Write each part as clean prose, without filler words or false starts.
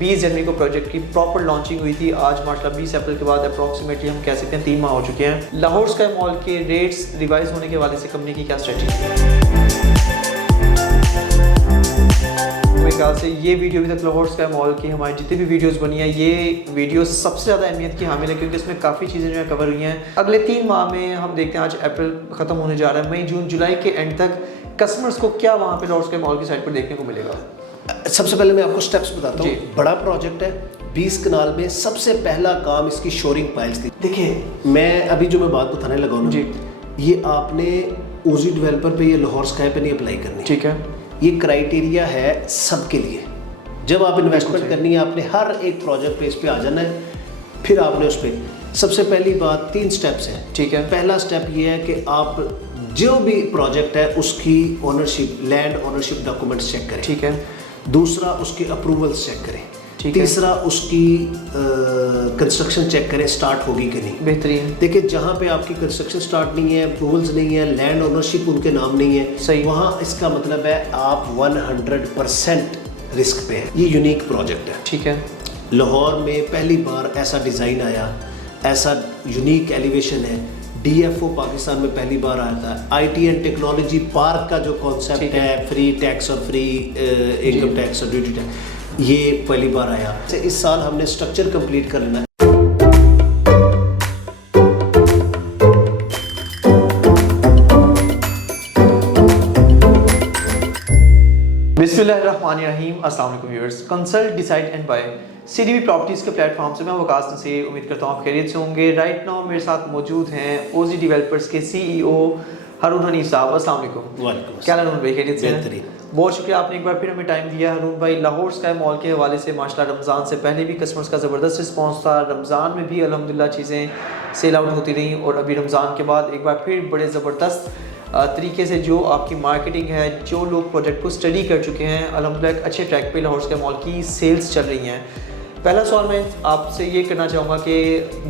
20 जनवरी को प्रोजेक्ट की proper launching हुई थी। आज माशाल्लाह 20 अप्रैल के बाद अप्रॉक्सीमेटली हम कह सकते हैं 3 माह हो चुके हैं। लाहौर स्काई मॉल के रेट्स रिवाइज होने के हवाले से कंपनी की क्या स्ट्रेटजी है? मेरे ख्याल से ये वीडियो अभी तक लाहौर स्काई मॉल की हमारी जितनी भी वीडियोस बनी है, ये वीडियो सबसे ज़्यादा अहमियत की हामिल है क्योंकि इसमें काफ़ी चीज़ें जो है कवर हुई हैं। अगले 3 माह में हम देखते हैं, आज अप्रैल ख़त्म होने जा रहा है, मई जून जुलाई के एंड तक कस्टमर्स को क्या वहाँ पे लाहौर स्काई मॉल की साइट पर देखने को मिलेगा। सबसे पहले मैं आपको स्टेप्स बताता हूँ। बड़ा प्रोजेक्ट है, 20 कनाल में सबसे पहला काम इसकी शोरिंग पाइल्स थी। देखिए, मैं अभी जो मैं बात बताने लगा हूँ जी, ये आपने ओजी डेवलपर पे, ये लाहौर स्काई पे नहीं अप्लाई करनी। ठीक है, ये क्राइटेरिया है सबके लिए। जब आप इन्वेस्टमेंट करनी है, आपने हर एक प्रोजेक्ट पे इस पे आ जाना है, फिर आपने उस पर सबसे पहली बात 3 स्टेप्स हैं। ठीक है, पहला स्टेप ये है कि आप जो भी प्रोजेक्ट है उसकी ownership, land ownership documents check करें। ठीक है, दूसरा उसके अप्रूवल्स चेक करें। तीसरा उसकी कंस्ट्रक्शन चेक करें, स्टार्ट होगी कि नहीं। बेहतरीन। देखिए, जहाँ पे आपकी कंस्ट्रक्शन स्टार्ट नहीं है, अप्रूवल्स नहीं है, लैंड ओनरशिप उनके नाम नहीं है, सही, वहाँ इसका मतलब है आप 100% रिस्क पे है। ये यूनिक प्रोजेक्ट है। ठीक है, लाहौर में पहली बार ऐसा डिज़ाइन आया, ऐसा यूनिक एलिवेशन है। DFO पाकिस्तान में पहली बार आया था। IT एंड टेक्नोलॉजी पार्क का जो कॉन्सेप्ट है, फ्री टैक्स और फ्री इनकम टैक्स और ड्यूटी टैक्स, ये पहली बार आया। इस साल हमने स्ट्रक्चर कंप्लीट कर लेना है। बिस्मिल्लाहिर्रहमानिर्रहीम। अस्सलाम वालेकुम viewers. Consult, decide and buy CDB properties के प्लेटफॉर्म से मैं वकास नसीर, उम्मीद करता हूँ आप खैरियत से होंगे। राइट नाउ मेरे साथ मौजूद हैं ओजी डेवलपर्स के CEO हारून हनीफ साहब। अस्सलाम वालेकुम। वालेकुम। क्या हारून भाई, खैरियत से? बहुत शुक्रिया, आपने एक बार फिर हमें टाइम दिया। हारून भाई, लाहौर स्काई मॉल के हवाले से माशाल्लाह रमज़ान से पहले भी कस्टमर्स का ज़बरदस्त रिस्पॉन्स था, रमज़ान में भी अल्हम्दुलिल्लाह चीज़ें सेल आउट होती रहीं, और अभी रमज़ान के बाद एक बार फिर बड़े ज़बरदस्त तरीके से जो आपकी मार्केटिंग है, जो लोग प्रोजेक्ट को स्टडी कर चुके हैं, अल्हम्दुलिल्लाह एक अच्छे ट्रैक पे लाहौर स्काई मॉल की सेल्स चल रही हैं। पहला सवाल मैं आपसे ये करना चाहूँगा कि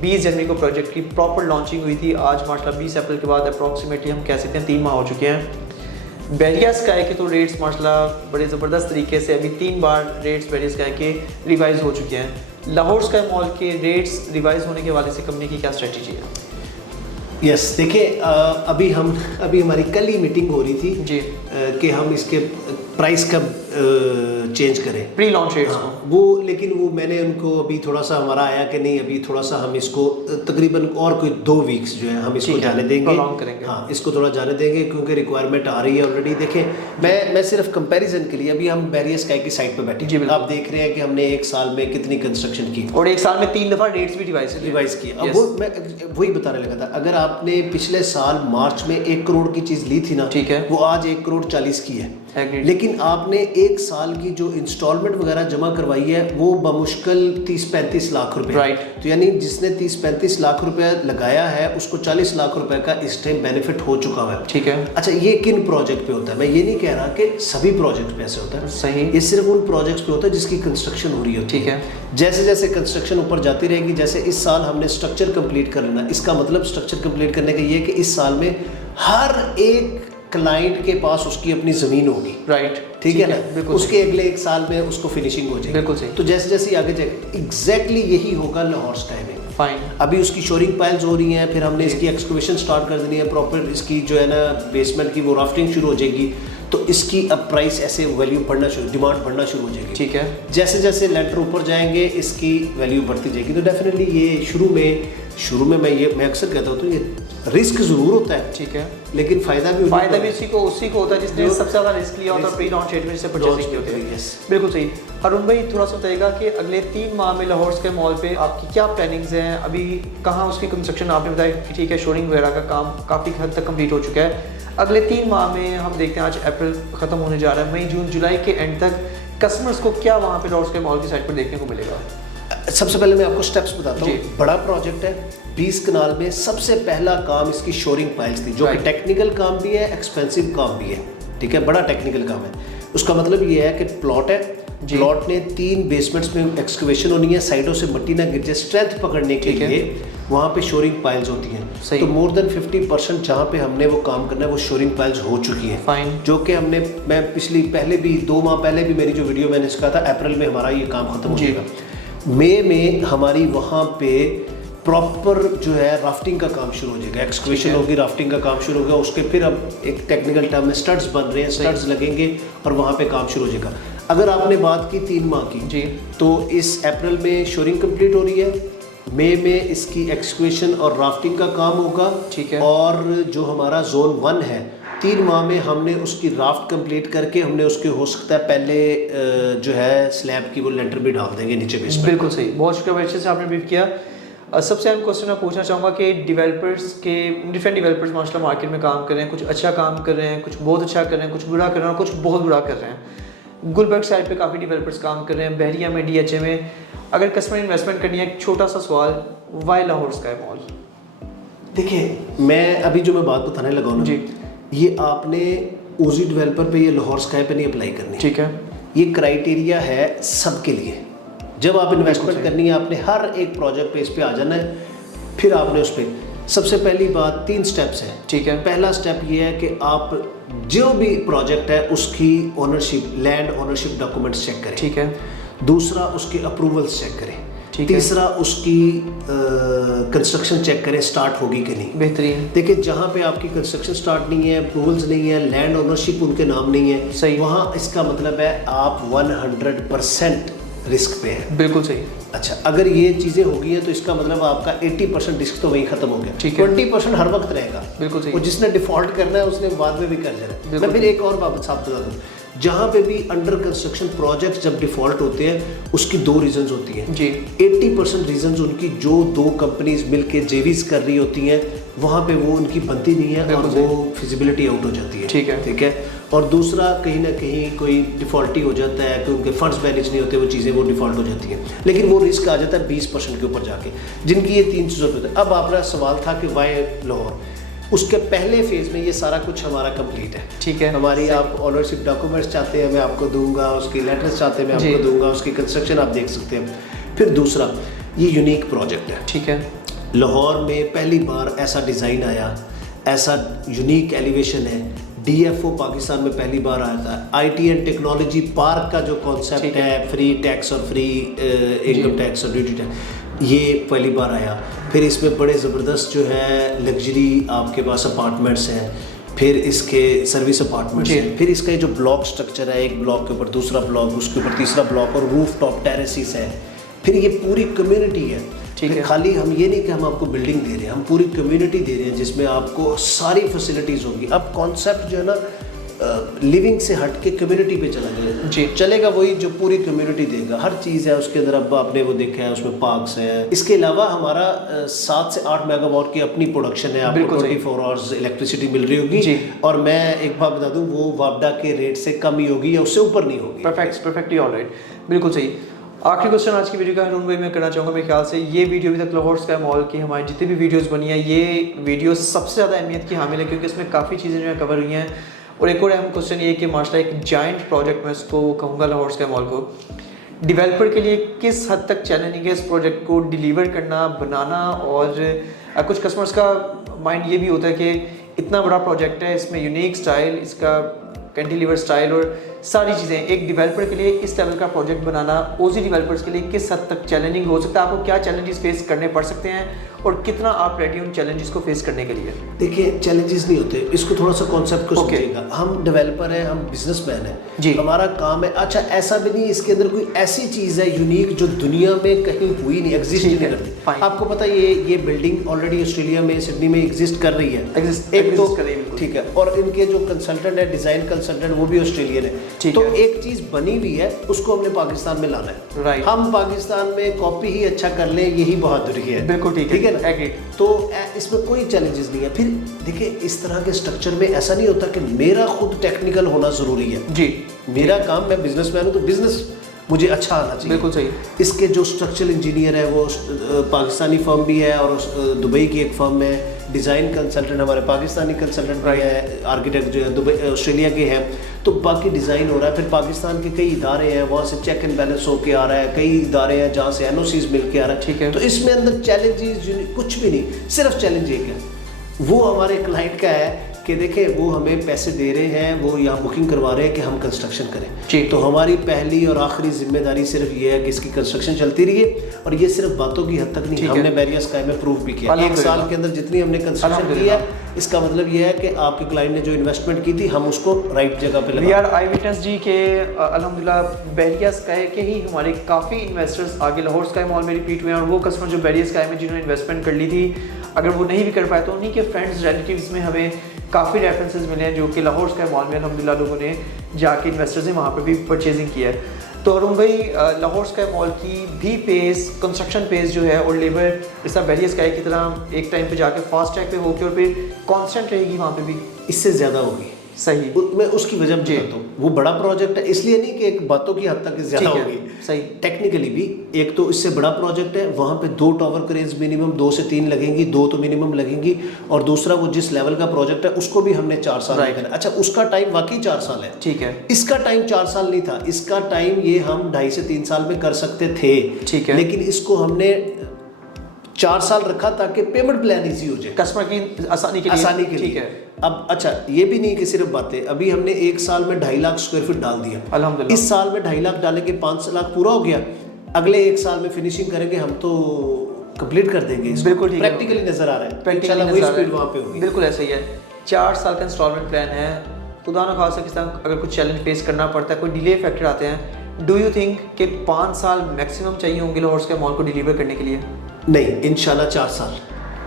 20 जनवरी को प्रोजेक्ट की प्रॉपर लॉन्चिंग हुई थी। आज माशाल्लाह 20 अप्रैल के बाद अप्रॉक्सीमेटली हम कह सकते हैं 3 माह हो चुके हैं। बैरिया स्काई के तो रेट्स माशाल्लाह बड़े ज़बरदस्त तरीके से अभी 3 बार रेट्स बैरिया स्काई के रिवाइज़ हो चुके हैं। लाहौर स्काई मॉल के रेट्स रिवाइज़ होने के हवाले से कंपनी की क्या स्ट्रेटजी है? यस, देखिए, अभी हमारी कल ही मीटिंग हो रही थी जी, कि हम इसके प्राइस कब चेंज करें, प्री लॉन्च रेट्स को। वो लेकिन वो मैंने उनको अभी थोड़ा सा हमारा आया कि नहीं, अभी थोड़ा सा हम इसको तकरीबन और कोई 2 वीक्स जो है हम इसको जाने देंगे, हाँ, इसको थोड़ा जाने देंगे क्योंकि रिक्वायरमेंट आ रही है ऑलरेडी। देखें, मैं सिर्फ कंपैरिजन के लिए, अभी हम बैरिया स्काई की साइट पे बैठे जी, आप देख रहे हैं कि हमने 1 साल में कितनी कंस्ट्रक्शन की, और 1 साल में 3 दफ़ा रेट्स भी रिवाइज किए। अब वो मैं वही बताने लगा था, अगर आपने पिछले साल मार्च में 1 करोड़ की चीज़ ली थी ना, ठीक है, वो आज 1 करोड़ 40 की है, लेकिन आपने 1 साल की जो इंस्टॉलमेंट वगैरह जमा करवाई है वो बमुश्किल 30-35 लाख रुपए, राइट। तो यानी जिसने 30-35 लाख रुपए लगाया है उसको 40 लाख रुपए का इस टाइम बेनिफिट हो चुका है। ठीक है, अच्छा, ये किन प्रोजेक्ट पे होता है? मैं ये नहीं कह रहा कि सभी प्रोजेक्ट पे ऐसे होता है, सही, ये सिर्फ उन प्रोजेक्ट्स पे होता है जिसकी कंस्ट्रक्शन हो रही होती है। ठीक है, जैसे जैसे कंस्ट्रक्शन ऊपर जाती रहेगी, जैसे इस साल हमने स्ट्रक्चर कंप्लीट कर लेना, इसका मतलब स्ट्रक्चर कंप्लीट करने का ये है कि इस साल में हर एक क्लाइंट के पास उसकी अपनी ज़मीन होगी, राइट, ठीक है ना, उसके अगले 1 साल में उसको फिनिशिंग हो जाएगी। बिल्कुल सही। तो जैसे जैसे आगे जाएगा, एग्जैक्टली यही होगा लाहौर स्काई में। फाइन, अभी उसकी शोरिंग पाइल्स हो रही हैं, फिर हमने इसकी एक्सकवेशन स्टार्ट कर देनी है, प्रॉपर इसकी जो है ना बेसमेंट की वो राफ्टिंग शुरू हो जाएगी, तो इसकी अब प्राइस ऐसे वैल्यू बढ़ना शुरू, डिमांड बढ़ना शुरू हो जाएगी। ठीक है, जैसे जैसे लेंटर ऊपर जाएंगे इसकी वैल्यू बढ़ती जाएगी। तो डेफिनेटली ये शुरू में मैं अक्सर कहता हूँ, तो ये रिस्क जरूर होता है, ठीक है, लेकिन फायदा भी उसी को होता है जिसने सबसे ज़्यादा रिस्क लिया होता है, प्री लॉन्च रेट में जिससे परचेसिंग की होती है। यस, बिल्कुल सही। हारून भाई, थोड़ा सा बताइएगा कि अगले 3 माह में लाहौर स्काई मॉल पे आपकी क्या प्लानिंग्स हैं? अभी कहाँ उसकी कंस्ट्रक्शन, आपने बताया कि ठीक है, शोरिंग वगैरह का काम काफ़ी हद तक कंप्लीट हो चुका है। अगले 3 माह में हम देखते हैं, आज अप्रैल ख़त्म होने जा रहा है, मई जून जुलाई के एंड तक कस्टमर्स को क्या वहाँ पे लाहौर स्काई मॉल की साइट पर देखने को मिलेगा? सबसे पहले मैं आपको स्टेप्स बताता हूँ। बड़ा प्रोजेक्ट है, 20 कनाल में सबसे पहला काम इसकी शोरिंग पाइल्स थी, जो कि टेक्निकल काम भी है, एक्सपेंसिव काम भी है। ठीक है, बड़ा टेक्निकल काम है। उसका मतलब ये है कि प्लॉट है, प्लॉट ने 3 बेसमेंट्स में एक्सकवेशन होनी है, साइडों से मिट्टी ना गिर जाए, स्ट्रेंथ पकड़ने के लिए वहाँ पे शोरिंग पाइल्स होती हैं। तो मोर देन 50% जहाँ पे हमने वो काम करना है वो शोरिंग पाइल्स हो चुकी हैं, जो कि मैं पहले भी 2 माह पहले भी मेरी जो वीडियो मैंने कहा था अप्रैल में हमारा ये काम खत्म हो जाएगा। मई में हमारी वहाँ पे प्रॉपर जो है राफ्टिंग का काम शुरू हो जाएगा, एक्सकवेशन होगी, राफ्टिंग का काम शुरू होगा, उसके फिर अब एक टेक्निकल टर्म में स्टड्स बन रहे हैं, स्टड्स लगेंगे और वहाँ पे काम शुरू हो जाएगा। अगर आपने बात की 3 माह की जी, तो इस अप्रैल में शोरिंग कंप्लीट हो रही है, मई में इसकी एक्सकवेशन और राफ्टिंग का काम होगा, ठीक है। और जो हमारा जोन 1 है 3 माह में हमने उसकी राफ्ट कंप्लीट करके हमने उसके हो सकता है पहले जो है स्लैब की वो लेंटर भी डाल देंगे नीचे बेसमेंट। बिल्कुल सही, बहुत शुक्रिया, अच्छे से आपने ब्रीफ किया। सबसे अहम क्वेश्चन मैं पूछना चाहूँगा कि डिफरेंट डिवेलपर्स माशाल्लाह मार्केट में काम कर रहे हैं, कुछ अच्छा काम कर रहे हैं, कुछ बहुत अच्छा कर रहे हैं, कुछ बुरा कर रहे हैं और कुछ बहुत बुरा कर रहे हैं। गुलबर्ग साइड पे काफ़ी डिवेलपर्स काम कर रहे हैं, बहरिया में, DHA में। अगर कस्टमर इन्वेस्टमेंट करनी है, एक छोटा सा सवाल, वाई लाहौर स्काई मॉल? देखिए, मैं अभी जो मैं बात बताने लगा हूँ ना जी, ये आपने ओजी डेवलपर पे, ये लाहौर स्काई पे नहीं अप्लाई करनी, ठीक है। ये क्राइटेरिया है सबके लिए। जब आप इन्वेस्टमेंट करनी है आपने हर एक प्रोजेक्ट पे इस पे आ जाना है, फिर आपने उस पर सबसे पहली बात 3 स्टेप्स है, ठीक है। पहला स्टेप ये है कि आप जो भी प्रोजेक्ट है उसकी ownership, land ownership documents check करें, ठीक है। दूसरा उसके अप्रूवल्स चेक करें, तीसरा उसकी कंस्ट्रक्शन चेक करें स्टार्ट होगी कि नहीं। बेहतरीन। देखिए, जहाँ पे आपकी कंस्ट्रक्शन स्टार्ट नहीं है, अप्रूवल्स नहीं है, लैंड ओनरशिप उनके नाम नहीं है, सही, वहाँ इसका मतलब है आप 100% रिस्क पे है। बिल्कुल सही। अच्छा, अगर ये चीज़ें हो गई हैं तो इसका मतलब आपका 80% रिस्क तो वहीं खत्म हो गया, ठीक है। 20% हर वक्त रहेगा। बिल्कुल सही। और जिसने डिफॉल्ट करना है उसने बाद में भी कर लेना है। मैं फिर एक और बात साफ बता दूँ, जहाँ पे भी अंडर कंस्ट्रक्शन प्रोजेक्ट्स जब डिफॉल्ट होते हैं उसकी 2 रीजंस होती हैं जी। 80% रीजंस उनकी जो 2 कंपनीज मिलके जेवीज कर रही होती हैं वहाँ पे वो उनकी बनती नहीं है और वो फिजिबिलिटी आउट हो जाती है, ठीक है, ठीक है। और दूसरा कहीं ना कहीं कोई डिफ़ॉल्टी हो जाता है कि उनके फंड्स मैनेज नहीं होते, वो चीज़ें वो डिफ़ॉल्ट हो जाती हैं, लेकिन वो रिस्क आ जाता है 20% के ऊपर जाके, जिनकी ये 3 चीज़ों पर होता है। अब आपका सवाल था कि वाई लाहौर, उसके पहले फेज़ में ये सारा कुछ हमारा कंप्लीट है, ठीक है। हमारी आप ऑनरशिप डॉक्यूमेंट्स चाहते हैं मैं आपको दूंगा, उसकी लेटर्स चाहते हैं मैं आपको दूंगा, उसकी कंस्ट्रक्शन आप देख सकते हैं। फिर दूसरा, ये यूनिक प्रोजेक्ट है, ठीक है। लाहौर में पहली बार ऐसा डिज़ाइन आया, ऐसा यूनिक एलिवेशन है, DFO पाकिस्तान में पहली बार आया था। IT एंड टेक्नोलॉजी पार्क का जो कॉन्सेप्ट है, फ्री टैक्स और फ्री इनकम टैक्स और ड्यूटी टैक्स, ये पहली बार आया। फिर इसमें बड़े ज़बरदस्त जो है लग्जरी आपके पास अपार्टमेंट्स हैं, फिर इसके सर्विस अपार्टमेंट्स हैं, फिर इसका जो ब्लॉक स्ट्रक्चर है, एक ब्लॉक के ऊपर दूसरा ब्लॉक, उसके ऊपर तीसरा ब्लॉक और रूफ टॉप टेरेसिस है। फिर ये पूरी कम्युनिटी है, ठीक है। खाली हम ये नहीं कि हम आपको बिल्डिंग दे रहे हैं, हम पूरी कम्युनिटी दे रहे हैं जिसमें आपको सारी फैसिलिटीज़ होंगी। अब कॉन्सेप्ट जो है ना लिविंग से हट के कम्युनिटी पे चला जाएगा जी, चलेगा वही जो पूरी कम्युनिटी देगा, हर चीज़ है उसके अंदर। अब आपने वो देखा है उसमें पार्क्स हैं। इसके अलावा हमारा 7 से 8 मेगावाट की अपनी प्रोडक्शन है, आपको 24 आवर्स इलेक्ट्रिसिटी मिल रही होगी जी। और मैं एक बात बता दूँ, वो वापडा के रेट से कम ही होगी या उससे ऊपर नहीं होगी। परफेक्टली ऑलराइट, बिल्कुल सही। आखिरी क्वेश्चन आज की वीडियो का हरून भाई मैं करना चाहूँगा, मेरे ख्याल से ये वीडियो अभी तक लाहौर स्काई मॉल की हमारी जितनी भी वीडियोस बनी है, ये वीडियो सबसे ज़्यादा अहमियत की हामिल है क्योंकि इसमें काफ़ी चीज़ें जो है कवर हुई हैं। और एक और अहम क्वेश्चन ये कि माशाल्लाह एक जाइंट प्रोजेक्ट में इसको कहूँगा लाहौर स्काई मॉल को डेवलपर के लिए किस हद तक चैलेंजिंग है इस प्रोजेक्ट को डिलीवर करना, बनाना। और कुछ कस्टमर्स का माइंड ये भी होता है कि इतना बड़ा प्रोजेक्ट है, इसमें यूनिक स्टाइल, इसका कैंटिलीवर स्टाइल और सारी चीज़ें, एक डेवलपर के लिए इस लेवल का प्रोजेक्ट बनाना ओजी डेवलपर्स के लिए किस हद तक चैलेंजिंग हो सकता है, आपको क्या चैलेंजेस फेस करने पड़ सकते हैं और कितना आप रेडी उन चैलेंजेस को फेस करने के लिए? देखिए, चैलेंजेस नहीं होते, इसको थोड़ा सा कॉन्सेप्ट को समझिएगा। हम डेवलपर हैं, हम बिजनेसमैन हैं जी, हमारा काम है। अच्छा, ऐसा भी नहीं इसके अंदर कोई ऐसी चीज़ है यूनिक जो दुनिया में कहीं हुई नहीं, एग्जिस्ट नहीं करती। आपको पता है ये बिल्डिंग ऑलरेडी ऑस्ट्रेलिया में, सिडनी में एग्जिस्ट कर रही है, एक तो ठीक है। और इनके जो कंसल्टेंट है, डिज़ाइन कंसल्टेंट, वो भी ऑस्ट्रेलियन है। तो एक चीज़ बनी हुई है, उसको हमने पाकिस्तान में लाना है। राइट, हम पाकिस्तान में कॉपी ही अच्छा कर लें, यही बहादुरी है। बिल्कुल ठीक है ना, तो इसमें कोई चैलेंजेस नहीं है। फिर देखिए, इस तरह के स्ट्रक्चर में ऐसा नहीं होता कि मेरा खुद टेक्निकल होना ज़रूरी है जी। मेरा काम, मैं बिजनेसमैन हूँ तो बिजनेस मुझे अच्छा आना चाहिए। बिल्कुल सही। इसके जो स्ट्रक्चरल इंजीनियर है वो पाकिस्तानी फर्म भी है और दुबई की एक फर्म है। डिज़ाइन कंसल्टेंट हमारे पाकिस्तानी कंसल्टेंट भी है, आर्किटेक्ट जो है दुबई ऑस्ट्रेलिया के हैं। तो बाकी डिज़ाइन हो रहा है, फिर पाकिस्तान के कई इदारे हैं वहाँ से चेक एंड बैलेंस होके आ रहा है, कई इदारे हैं जहाँ से NOCs मिल के आ रहा है। ठीक है। तो इसमें अंदर चैलेंजेस कुछ भी नहीं, सिर्फ चैलेंज एक है, वो हमारे क्लाइंट का है कि देखें वो हमें पैसे दे रहे हैं, वो यहाँ बुकिंग करवा रहे हैं कि हम कंस्ट्रक्शन करें। तो हमारी पहली और आखिरी जिम्मेदारी सिर्फ ये है कि इसकी कंस्ट्रक्शन चलती रही है, और ये सिर्फ बातों की हद तक नहीं, हमने बैरियर स्काई में प्रूव भी किया। 1 साल के अंदर जितनी हमने कंस्ट्रक्शन की है, इसका मतलब ये है कि आपके क्लाइंट ने जो इन्वेस्टमेंट की थी हम उसको राइट जगह पे लगा। वी आर आई विटनेस जी के अल्हम्दुलिल्लाह बैरियर स्काई के ही हमारे काफ़ी इन्वेस्टर्स आगे लाहौर स्काई मॉल में रिपीट हुए हैं, और वो कस्टमर जो बैरियर स्काई में जिन्होंने इन्वेस्टमेंट कर ली थी, अगर वो नहीं भी कर पाए तो उन्हीं के फ्रेंड्स रिलेटिव्स में हमें काफ़ी रेफरेंसेस मिले हैं जो कि लाहौर स्काई मॉल में अल्हम्दुलिल्लाह लोगों ने जाके इन्वेस्टर्स ने वहाँ पर भी परचेजिंग किया है। तो अरुण भाई, लाहौर स्काई मॉल की भी पेस, कंस्ट्रक्शन पेस जो है और लेबर जैसा बैरियर स्काई की तरह एक टाइम पे जाके फास्ट ट्रैक पे होके और फिर कांस्टेंट रहेगी वहाँ पे भी? इससे ज़्यादा होगी। सही। मैं उसकी वजह बताता हूँ, वो बड़ा प्रोजेक्ट है इसलिए नहीं कि एक बातों की हद तक ज़्यादा होगी। सही। टेक्निकली भी एक तो इससे बड़ा प्रोजेक्ट है, वहाँ पे 2 टावर क्रेन्स मिनिमम 2 से 3 लगेंगी, 2 तो मिनिमम लगेंगी, और दूसरा वो जिस लेवल का प्रोजेक्ट है उसको भी हमने 4 साल में करना। अच्छा, उसका टाइम वाकई 4 साल है। ठीक है। इसका टाइम 4 साल नहीं था, इसका टाइम ये हम 2.5 से 3 साल में कर सकते थे। ठीक है। लेकिन इसको हमने 4 साल रखा ताकि पेमेंट प्लान इजी हो जाए, कस्टमर की आसानी के लिए। ठीक है। अब अच्छा, ये भी नहीं कि सिर्फ बातें, अभी हमने 1 साल में 2.5 लाख स्क्वायर फीट डाल दिया अल्हम्दुलिल्लाह। इस साल में 2.5 लाख डालेंगे, 5 लाख पूरा हो गया, अगले 1 साल में फिनिशिंग करेंगे, हम तो कंप्लीट कर देंगे। बिल्कुल प्रैक्टिकली नजर आ रहा है, प्रैक्टिकली वही स्पीड वहाँ पे होगी। बिल्कुल ऐसा ही है। 4 साल का इंस्टॉलमेंट प्लान है, खुदा न खासा किसी तरह अगर कुछ चैलेंज फेस करना पड़ता है, कोई डिले फैक्टर आते हैं, डू यू थिंक कि 5 साल मैक्सिमम चाहिए होंगे लाहौर स्काई मॉल को डिलीवर करने के लिए? नहीं, इंशाल्लाह 4 साल।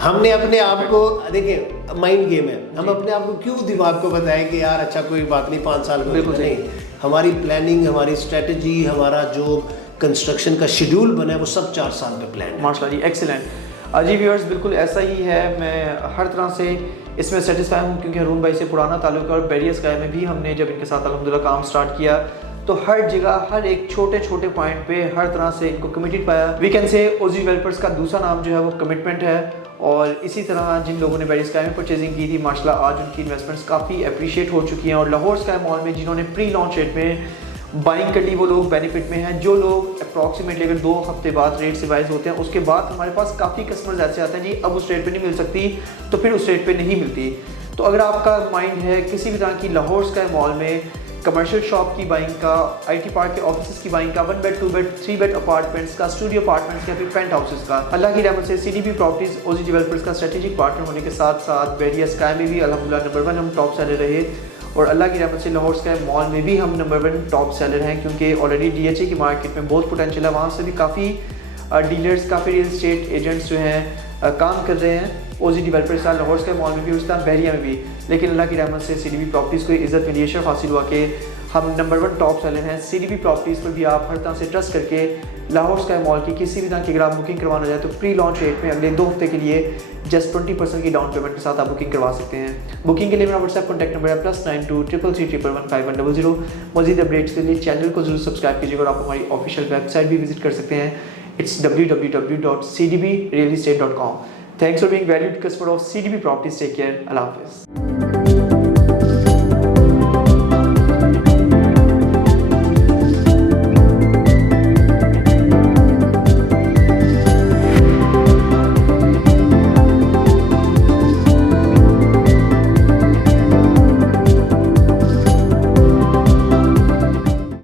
हमने अपने आप को, देखिए माइंड गेम है, हम अपने आप को क्यों दिमाग को बताएं कि यार अच्छा कोई बात नहीं 5 साल में। बिल्कुल नहीं, हमारी प्लानिंग, हमारी स्ट्रेटजी, हमारा जो कंस्ट्रक्शन का शेड्यूल बना है वो सब 4 साल पे प्लान है। माशाल्लाह जी, एक्सीलेंट। जी व्यूअर्स, बिल्कुल ऐसा ही है। मैं हर तरह से इसमें सेटिस्फाई हूँ क्योंकि हरून भाई से पुराना ताल्लुक है, और बैरियर स्काई में भी हमने जब इनके साथ अल्हम्दुलिल्लाह काम स्टार्ट किया तो हर जगह, हर एक छोटे छोटे पॉइंट पे हर तरह से इनको कमिटेड पाया। We can say OG developers का दूसरा नाम जो है वो कमिटमेंट है, और इसी तरह जिन लोगों ने बैरियर स्काई में परचेजिंग की थी माशाल्लाह आज उनकी इन्वेस्टमेंट्स काफ़ी अप्रिशिएट हो चुकी हैं, और लाहौर स्काई मॉल में जिन्होंने प्री लॉन्च रेट में बाइंग कर ली वो लोग बेनिफिट में हैं। जो लोग अप्रॉक्सीमेटली अगर 2 हफ्ते बाद रेट रिवाइज होते हैं, उसके बाद हमारे पास काफ़ी कस्टमर्स ऐसे आते हैं जी अब उस रेट पे नहीं मिल सकती, तो फिर उस रेट पे नहीं मिलती। तो अगर आपका माइंड है किसी भी तरह की लाहौर स्काई मॉल में कमर्शियल शॉप की बाइंग का, IT पार्क के ऑफिस की बाइंग का, 1 बेड 2 बेड 3 बेड अपार्टमेंट्स का, स्टूडियो अपार्टमेंट्स या फिर पेंट हाउसेस का, अल्लाह की रहमत से CDB प्रॉपर्टीज ओजी डेवलपर्स का स्ट्रेटेजिक पार्टनर होने के साथ साथ बैरियर स्काई में भी अल्हम्दुलिल्लाह नंबर 1 हम टॉप सेलर रहे, और अल्लाह की रहमत से लाहौर स्काई मॉल में भी हम नंबर 1 टॉप सेलर हैं, क्योंकि ऑलरेडी DHA की मार्केट में बहुत पोटेंशियल है। वहाँ से भी काफ़ी डीलर्स, काफ़ी रियल एस्टेट एजेंट्स जो हैं काम कर रहे हैं ओजी डेवलपर्स का लाहौर स्काई मॉल में भी, उस तरह बैरिया में भी। लेकिन अल्लाह की रहमत से CDB प्रॉपर्टीज़ को इज़्ज़त मिली है, शर्फ हासिल हुआ कि हम नंबर 1 टॉप सेलर हैं। CDB प्रॉपर्टीज़ पर भी आप हर तरह से ट्रस्ट करके लाहौर स्काई मॉल की किसी भी तरह की अगर आप बुकिंग करवाना चाहें तो प्री लॉन्च रेट में अगले 2 हफ्ते के लिए जस्ट 20% की डाउन पेमेंट के साथ आप बुकिंग करवा सकते हैं। बुकिंग के लिए मेरा व्हाट्सएप कॉन्टैक्ट नंबर है +92 333 111 5100। मज़ीद अपडेट्स के लिए चैनल को जरूर सब्सक्राइब कीजिएगा, और आप हमारी ऑफिशियल वेबसाइट भी विजिट कर सकते हैं। It's www.cdbrealestate.com. Thanks for being valued customer of CDB Properties. Take care. Allah Hafiz.